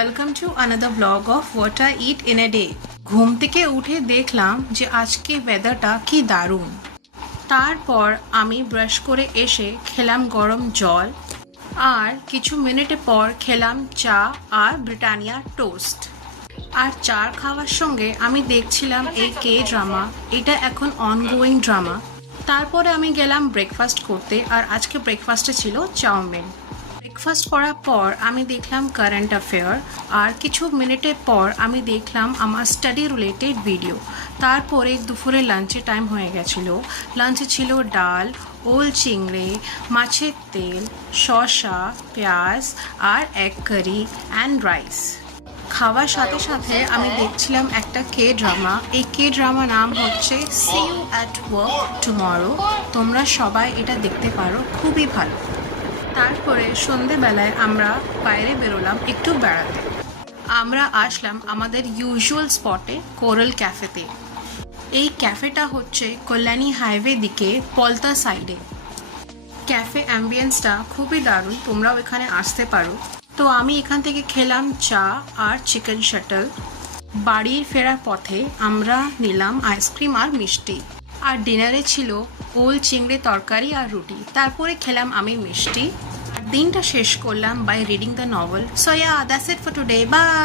Welcome to another blog of what I it in a day. ঘুম থেকে উঠে দেখলাম যে আজকে ওয়েদারটা কি দারুণ। তারপর আমি ব্রাশ করে এসে খেলাম গরম জল, আর কিছু মিনিট পর খেলাম চা আর ব্রিটানিয়া টোস্ট। আর চা খাওয়ার সঙ্গে আমি দেখছিলাম এই কে ড্রামা, এটা এখন অনগোয়িং ড্রামা। তারপরে আমি গেলাম ব্রেকফাস্ট করতে, আর আজকে ব্রেকফাস্টে ছিল চাউমিন। ব্রেকফাস্ট করার পর আমি দেখলাম কারেন্ট অ্যাফেয়ার, আর কিছু মিনিটের পর আমি দেখলাম আমার স্টাডি রিলেটেড ভিডিও। তারপরে দুপুরে লাঞ্চের টাইম হয়ে গেছিলো। লাঞ্চে ছিল ডাল, ওল চিংড়ি, মাছের তেল, শসা, পেঁয়াজ আর এগ কারি অ্যান্ড রাইস। খাওয়ার সাথে সাথে আমি দেখছিলাম একটা কে ড্রামা। এই কে ড্রামা নাম হচ্ছে see you at work tomorrow. তোমরা সবাই এটা দেখতে পারো, খুবই ভালো। তারপরে সন্ধেবেলায় আমরা বাইরে বেরোলাম একটু বেড়াতে। আমরা আসলাম আমাদের ইউজুয়াল স্পটে, কোরাল ক্যাফেতে। এই ক্যাফেটা হচ্ছে কল্যাণী হাইওয়ে দিকে পলতা সাইডে। ক্যাফে অ্যাম্বিয়েন্সটা খুবই দারুণ, তোমরাও এখানে আসতে পারো। তো আমি এখান থেকে খেলাম চা আর চিকেন শাটল। বাড়ির ফেরার পথে আমরা নিলাম আইসক্রিম আর মিষ্টি। আর ডিনারে ছিল ওল চিংড়ি তরকারি আর রুটি। তারপরে খেলাম আমি মিষ্টি। দিনটা শেষ করলাম by reading the novel. So yeah, that's it for today. By.